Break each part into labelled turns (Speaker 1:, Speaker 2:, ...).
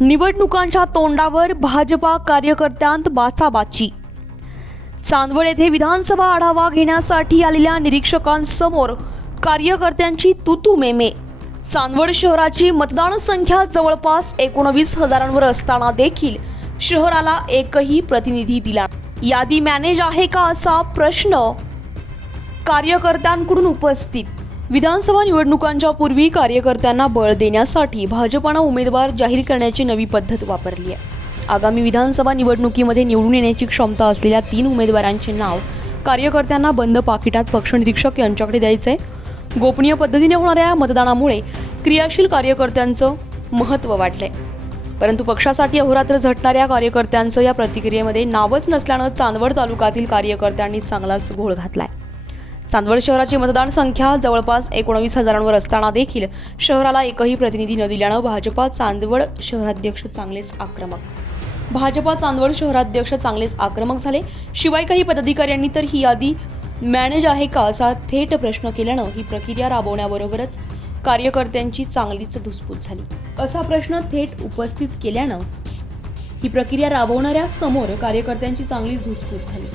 Speaker 1: निवडणुकांच्या तोंडावर भाजपा कार्यकर्त्यांत बाचाबाची. चांदवड येथे विधानसभा आढावा घेण्यासाठी आलेल्या निरीक्षकांसमोर कार्यकर्त्यांची तुतू मेमे. चांदवड शहराची मतदान संख्या जवळपास एकोणवीस हजारांवर असताना देखील शहराला एकही प्रतिनिधी दिला यादी मॅनेज आहे का असा प्रश्न कार्यकर्त्यांकडून उपस्थित विधानसभा निवडणुकांच्या पूर्वी कार्यकर्त्यांना बळ देण्यासाठी भाजपानं उमेदवार जाहीर करण्याची नवी पद्धत वापरली आहे. आगामी विधानसभा निवडणुकीमध्ये निवडून येण्याची क्षमता असलेल्या तीन उमेदवारांचे नाव कार्यकर्त्यांना बंद पाकिटात पक्षनिरीक्षक यांच्याकडे द्यायचं आहे. गोपनीय पद्धतीने होणाऱ्या या मतदानामुळे क्रियाशील कार्यकर्त्यांचं महत्त्व वाढलंय. परंतु पक्षासाठी अहोरात्र झटणाऱ्या कार्यकर्त्यांचं या प्रतिक्रियेमध्ये नावच नसल्यानं चांदवड तालुक्यातील कार्यकर्त्यांनी चांगलाच घोळ घातलाय. चांदवड शहराची मतदान संख्या जवळपास एकोणवीस हजारांवर असताना देखील शहराला एकही प्रतिनिधी न दिल्यानं भाजपा चांदवड शहराध्यक्ष चांगलेच आक्रमक. भाजपा चांदवड शहराध्यक्ष चांगलेच आक्रमक झाले. शिवाय काही पदाधिकाऱ्यांनी तर ही यादी मॅनेज आहे का असा थेट प्रश्न केल्यानं ही प्रक्रिया राबवण्याबरोबरच कार्यकर्त्यांची चांगलीच धुसफूस झाली. असा प्रश्न थेट उपस्थित केल्यानं ही प्रक्रिया राबवणाऱ्या समोर कार्यकर्त्यांची चांगलीच धुसफूस झाली.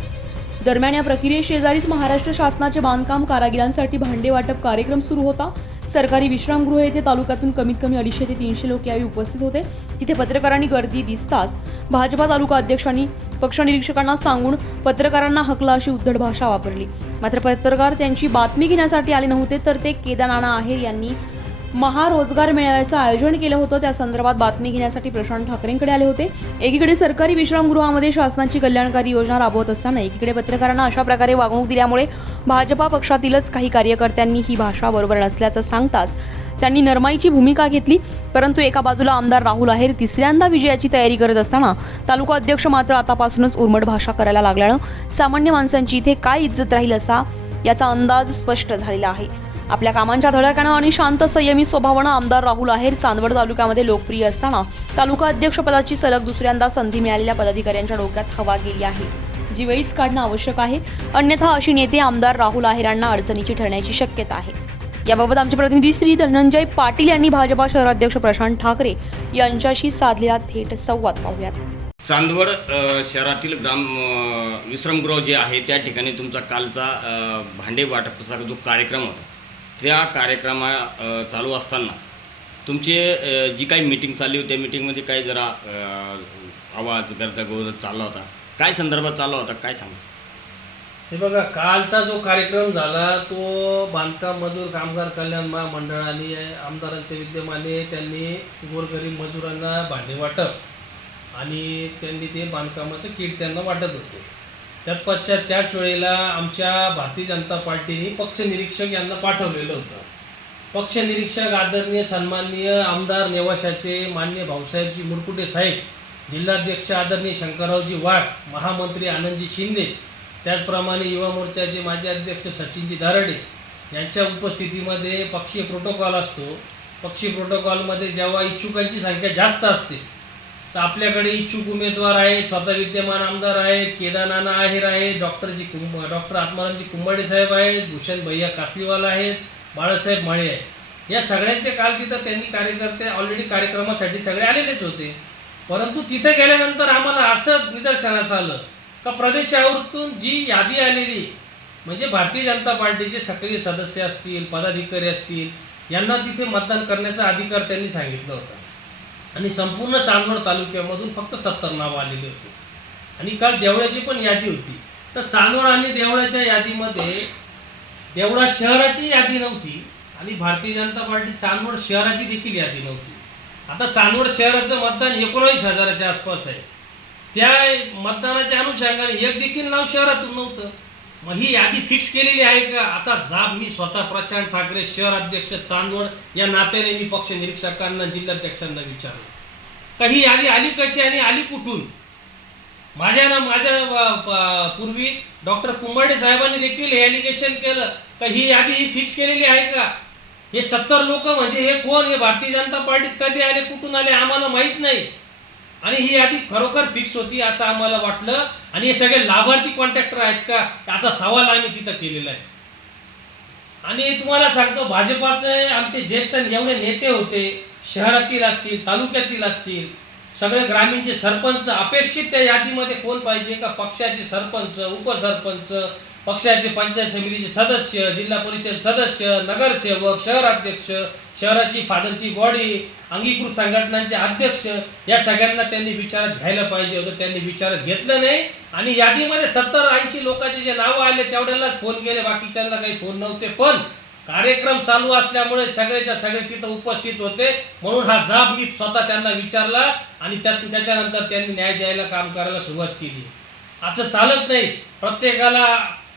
Speaker 1: दरम्यान या प्रक्रियेशेजारीच महाराष्ट्र शासनाचे बांधकाम कारागिरांसाठी भांडे वाटप कार्यक्रम सुरू होता. सरकारी विश्रामगृह येथे तालुक्यातून कमीत कमी अडीचशे ते तीनशे लोक यावेळी उपस्थित होते. तिथे पत्रकारांनी गर्दी दिसताच भाजपा तालुका अध्यक्षांनी पक्षनिरीक्षकांना सांगून पत्रकारांना हकला अशी उद्धट भाषा वापरली. मात्र पत्रकार त्यांची बातमी घेण्यासाठी आले नव्हते तर ते केदारनाना आहेर यांनी महारोजगार मेळाव्याचं आयोजन केलं होतं. त्या संदर्भात बातमी घेण्यासाठी प्रशांत ठाकरेंकडे आले होते. एकीकडे सरकारी विश्रामगृहामध्ये शासनाची कल्याणकारी योजना राबवत असताना एकीकडे पत्रकारांना अशा प्रकारे वागणूक दिल्यामुळे भाजपा पक्षातीलच काही कार्यकर्त्यांनी ही भाषा बरोबर नसल्याचं सांगताच त्यांनी नरमाईची भूमिका घेतली. परंतु एका बाजूला आमदार राहुल आहेर तिसऱ्यांदा विजयाची तयारी करत असताना तालुका अध्यक्ष मात्र आतापासूनच उर्मट भाषा करायला लागल्यानं सामान्य माणसांची इथे काय इज्जत राहील असा याचा अंदाज स्पष्ट झालेला आहे. आपल्या कामांच्या धडाक्यानं आणि शांत संयमी स्वभावानं आमदार राहुल आहेर चांदवड तालुक्यामध्ये लोकप्रिय असताना तालुका अध्यक्षपदाची सलग दुसऱ्यांदा संधी मिळालेल्या पदाधिकाऱ्यांच्या डोक्यात हवा गेली आहे. जी वेळीच काढणं आवश्यक आहे अन्यथा अशी नेते आमदार राहुल आहेरांना अडचणीची ठरण्याची शक्यता आहे. याबाबत आमचे प्रतिनिधी श्री धनंजय पाटील यांनी भाजपा शहराध्यक्ष प्रशांत ठाकरे यांच्याशी साधलेला थेट संवाद पाहूयात.
Speaker 2: चांदवड शहरातील ग्राम विश्रमगृह जे आहे त्या ठिकाणी तुमचा कालचा भांडे वाटपाचा जो कार्यक्रम होता त्या कार्यक्रमा चालू असताना तुमची जी काही मीटिंग चालली होती त्या मीटिंगमध्ये काही जरा आवाज गर्दा चालला होता. काय संदर्भात चालला होता काय सांगा?
Speaker 3: हे बघा कालचा जो कार्यक्रम झाला तो बांधकाम मजूर कामगार कल्याण महामंडळाने आमदारांच्या विद्यमाने त्यांनी गोरगरीब मजुरांना भांडे वाटप आणि त्यांनी ते बांधकामाचं किट त्यांना वाटत होते. तत्पश्चात पश्चात त्याच वेळेला आमच्या भारतीय जनता पार्टीने पक्षनिरीक्षक यांना पाठवलेलं होतं. पक्षनिरीक्षक आदरणीय सन्माननीय आमदार नेवाशाचे मान्य भाऊसाहेबजी मुरकुटे साहेब जिल्हाध्यक्ष आदरणीय शंकररावजी वाघ महामंत्री आनंदजी शिंदे त्याचप्रमाणे युवा मोर्चाचे माजी अध्यक्ष सचिनजी दारडे यांच्या उपस्थितीमध्ये पक्षीय प्रोटोकॉल असतो. पक्षी प्रोटोकॉलमध्ये जेव्हा इच्छुकांची संख्या जास्त असते तर आपल्याकडे इच्छुक उमेदवार आहेत स्वतः विद्यमान आमदार आहेत केदारनाना आहेर आहेत डॉक्टरजी कुंभ डॉक्टर आत्मारामजी कुंभाडे साहेब आहेत भूषण भैया कासलीवाला आहेत बाळासाहेब माळे आहेत. या सगळ्यांचे काल तिथं त्यांनी कार्यकर्ते ऑलरेडी कार्यक्रमासाठी सगळे आलेलेच होते. परंतु तिथे गेल्यानंतर आम्हाला असं निदर्शनास आलं का प्रदेशावरतून जी यादी आलेली म्हणजे भारतीय जनता पार्टीचे सक्रिय सदस्य असतील पदाधिकारी असतील यांना तिथे मतदान करण्याचा अधिकार त्यांनी सांगितलं होता. आणि संपूर्ण चांदवड तालुक्यामधून फक्त सत्तर नावं आलेली होती. आणि काल देवळाची पण यादी होती. तर चांदवड आणि देवळाच्या यादीमध्ये देवळा शहराची यादी नव्हती आणि भारतीय जनता पार्टी चांदवड शहराची देखील यादी नव्हती. आता चांदवड शहराचं मतदान एकोणावीस हजाराच्या आसपास आहे. त्या मतदानाच्या अनुषंगाने एक देखील नाव शहरातून नव्हतं. मग ही यादी फिक्स केलेली आहे का? असा जाब मी स्वतः प्रशांत ठाकरे शहर अध्यक्ष चांदवड या नात्याने मी पक्ष निरीक्षकांना जिल्हाध्यक्षांना विचारलं. का ही यादी आली कशी आणि आली कुठून? माझ्या ना माझ्या पूर्वी डॉक्टर कुंभाडे साहेबांनी देखील हे ॲलिगेशन केलं. का ही यादी ही फिक्स केलेली आहे का? हे सत्तर लोक म्हणजे हे कोण? हे भारतीय जनता पार्टीत कधी आले कुठून आले आम्हाला माहीत नाही. आणि ही यादी खरोखर फिक्स होती असं आम्हाला वाटलं. आणि हे सगळे लाभार्थी कॉन्ट्रॅक्टर आहेत का? असा सवाल आम्ही तिथं केलेला आहे. आणि तुम्हाला सांगतो भाजपाचे आमचे ज्येष्ठ एवढे नेते होते शहरातील असतील तालुक्यातील असतील सगळे ग्रामीणचे सरपंच अपेक्षित त्या यादीमध्ये कोण पाहिजे? का पक्षाचे सरपंच उपसरपंच पक्षाचे पंचायत समितीचे सदस्य जिल्हा परिषद सदस्य नगरसेवक शहराध्यक्ष शहराची फादरची बॉडी अंगीकृत संघटनांचे अध्यक्ष या सगळ्यांना त्यांनी विचारात घ्यायला पाहिजे होतं. त्यांनी विचारात घेतलं नाही आणि यादीमध्ये सत्तर ऐंशी लोकांचे जे नावं आले तेवढ्यालाच फोन केले. बाकीच्यांना काही फोन नव्हते. पण कार्यक्रम चालू असल्यामुळे सगळेच्या सगळे तिथं उपस्थित होते. म्हणून हा जाब मी स्वतः त्यांना विचारला आणि त्यात त्याच्यानंतर त्यांनी न्याय द्यायला काम करायला सुरुवात केली. असं चालत नाही. प्रत्येकाला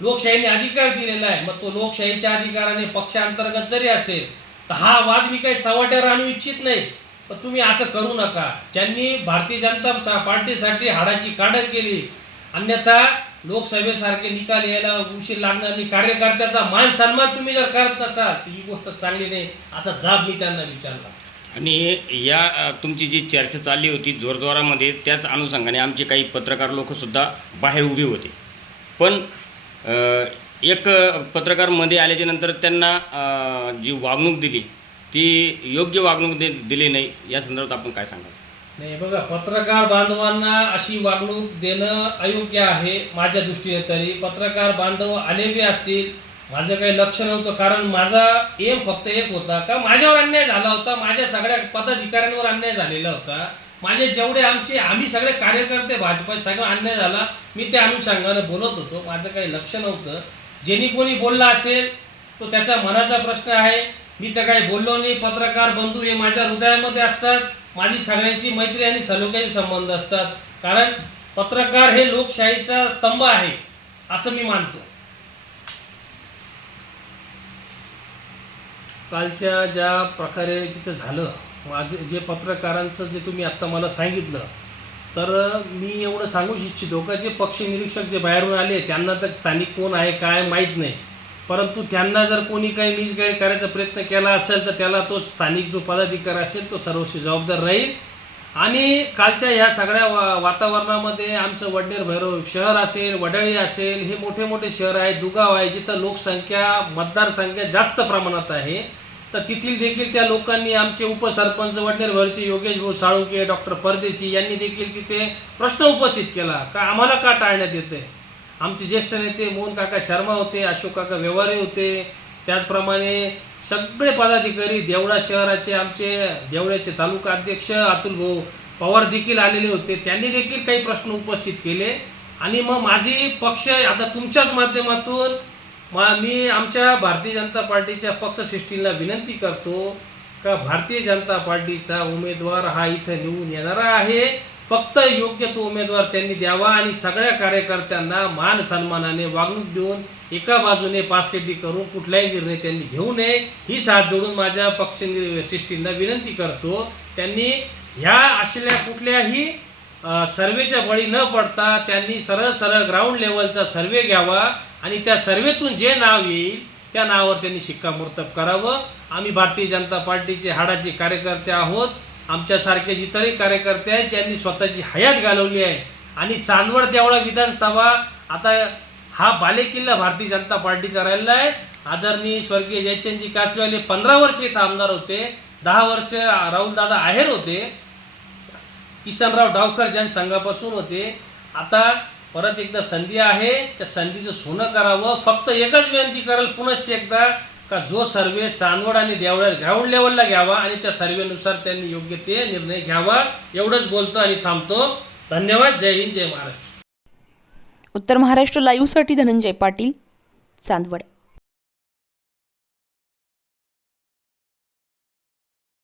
Speaker 3: लोकशाहीने अधिकार दिलेला आहे. मग तो लोकशाहीच्या अधिकाराने पक्षांतर्गत जरी असेल तर हा वाद मी काही चव्हाट्यावर आणू इच्छित नाही. पण तुम्ही असं करू नका. ज्यांनी भारतीय जनता सा- पार्टीसाठी हाडाची काढत केली अन्यथा लोकसभेसारखे निकाल यायला उशीर लागणार आणि कार्यकर्त्याचा मान सन्मान तुम्ही जर करत नसाल तर ही गोष्ट चांगली नाही असा जाब मी त्यांना विचारला.
Speaker 2: आणि या तुमची जी चर्चा चालली होती जोरजोरामध्ये त्याच अनुषंगाने आमचे काही पत्रकार लोकसुद्धा बाहेर उभे होते. पण एक पत्रकारमध्ये आल्याच्यानंतर त्यांना जी वागणूक दिली ती योग्य वागणूक दे दिली नाही या संदर्भात आपण काय सांगाल?
Speaker 3: नाही बघा पत्रकार बांधवांना अशी वागणूक देणं अयोग्य आहे माझ्या दृष्टीने तरी. पत्रकार बांधव आलेले असतील माझं काही लक्ष नव्हतं कारण माझा एम फक्त एक होता. का माझ्यावर अन्याय झाला होता माझ्या सगळ्या पदाधिकाऱ्यांवर अन्याय झालेला होता. माझे जेवढे आमचे आम्ही सगळे कार्यकर्ते भाजपा सगळं अन्याय झाला. मी त्या अनुषंगानं बोलत होतो. माझं काही लक्ष नव्हतं. ज्यांनी कोणी बोलला असेल तो त्याचा मनाचा प्रश्न आहे. मी तर काही बोललो नाही. पत्रकार बंधू हे माझ्या हृदयामध्ये असतात. माझी सगळ्यांची मैत्री आणि सलोख्याचे संबंध असतात. कारण पत्रकार हे लोकशाहीचा स्तंभ आहे असं मी मानतो. कालच्या ज्या प्रकारे तिथं झालं माझे जे पत्रकारांचं जे तुम्ही आत्ता मला सांगितलं तर मी एवढं सांगू इच्छितो का जे पक्षी निरीक्षक जे बाहेरून आले त्यांना तर स्थानिक कोण आहे काय माहीत नाही. परंतु त्यांना जर कोणी काही मिसगाईड करायचा प्रयत्न केला असेल तर त्याला तो स्थानिक जो पदाधिकारी असेल तो सर्वस्वी जबाबदार राहील. आणि कालच्या ह्या सगळ्या वा वातावरणामध्ये आमचं वडनेर भैरव शहर असेल वडाळी असेल हे मोठे मोठे शहर आहे दुगाव आहे जिथं लोकसंख्या मतदारसंख्या जास्त प्रमाणात आहे. तर तिथील देखील त्या लोकांनी आमचे उपसरपंच वडनेरभरचे योगेश भाऊ साळुंके डॉक्टर परदेशी यांनी देखील तिथे प्रश्न उपस्थित केला का आम्हाला का टाळण्यात येते आमचे ज्येष्ठ नेते मोहन काका शर्मा होते अशोक काका व्यवहारे होते. त्याचप्रमाणे सगळे पदाधिकारी देवळा शहराचे आमचे देवळ्याचे तालुका अध्यक्ष अतुल भाऊ पवार देखील आलेले होते. त्यांनी देखील काही प्रश्न उपस्थित केले. आणि मग माझी पक्ष आता तुमच्याच माध्यमातून मग मी आमच्या भारतीय जनता पार्टीच्या पक्षश्रेष्ठींना विनंती करतो का भारतीय जनता पार्टीचा उमेदवार हा इथं निवडून येणारा आहे. फक्त योग्य तो उमेदवार त्यांनी द्यावा आणि सगळ्या कार्यकर्त्यांना मान सन्मानाने वागणूक देऊन एका बाजूने पासलेटी करून कुठलाही निर्णय त्यांनी घेऊ नये हीच हात जोडून माझ्या पक्ष शिष्टींना विनंती करतो. त्यांनी ह्या असलेल्या कुठल्याही सर्वेच्या बळी न पडता त्यांनी सरळ सरळ ग्राउंड लेवलचा सर्वे घ्यावा. आणि त्या सर्वेतून जे नाव येईल त्या नावावर त्यांनी शिक्कामोर्तब करावं. आम्ही भारतीय जनता पार्टीचे हाडाचे कार्यकर्ते आहोत. आमच्यासारखे जितरही कार्यकर्ते आहेत ज्यांनी स्वतःची हयात घालवली आहे. आणि चांदवड देवळा विधानसभा आता हा बालेकिल्ला भारतीय जनता पार्टीचा राहिलेला आहे. आदरणीय स्वर्गीय जयचंदजी काचवेवाले पंधरा वर्ष इथं आमदार होते. दहा वर्ष राहुलदादा आहेर होते. किसनराव डावकर जनसंघापासून होते. आता परत एकदा संधी आहे त्या संधीचं सोनं करावं फक्त एकच विनंती करेल पुनश्च एकदा का जो सर्वे चांदवड आणि देवळ्या ग्राउंड लेवलला घ्यावा आणि त्या सर्वेनुसार त्यांनी योग्य ते निर्णय घ्यावा एवढंच बोलतो आणि थांबतो. धन्यवाद जय हिंद जय महाराष्ट्र.
Speaker 1: उत्तर महाराष्ट्र लाईव्हसाठी धनंजय पाटील चांदवड.